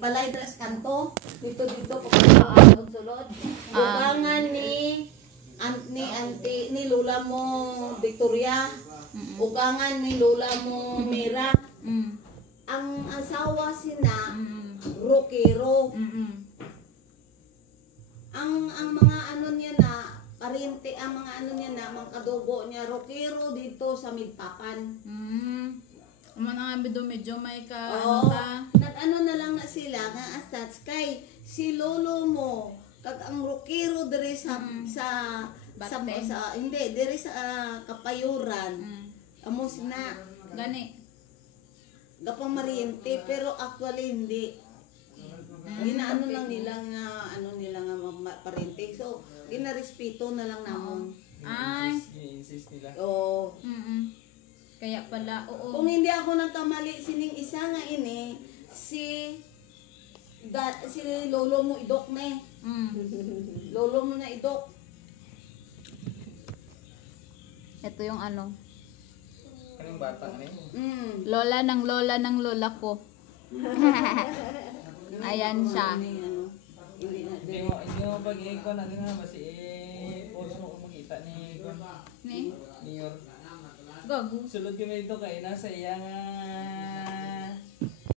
balay dras kanto dito pagkasulod. Ugangan ni Lola mo Victoria. Ugangan ni Lola mo Mira. Ang asawa sina Roquero. Ang mga ano niya na pariente, ang mga ano niya na mga kadugo niya Roquero dito sa Midpapan. Mga medyo may ka ano ta. Nag-ano na lang na sila nga astats kay si lolo mo kag ang Roquero diri sa hindi diri sa Kapayuran. Amo sina Gani. gapang mariente pero actually hindi. Ginaano lang nila nga parente. So ginarespeto na lang namon. Ay. Insist nila. Oo. Kaya pala, oo. Kung hindi ako nagkamali, sining isa nga ini, si lolo mo idok na eh. Lolo mo na idok. Ito yung ano. Anong bata na eh? Lola ng lola ko. Ayan siya. Hindi mo pag-iikon na din ha. Basi post mo kung makita ni Ni? Yor. Gago. Sulod kami ito kay nasa iya nga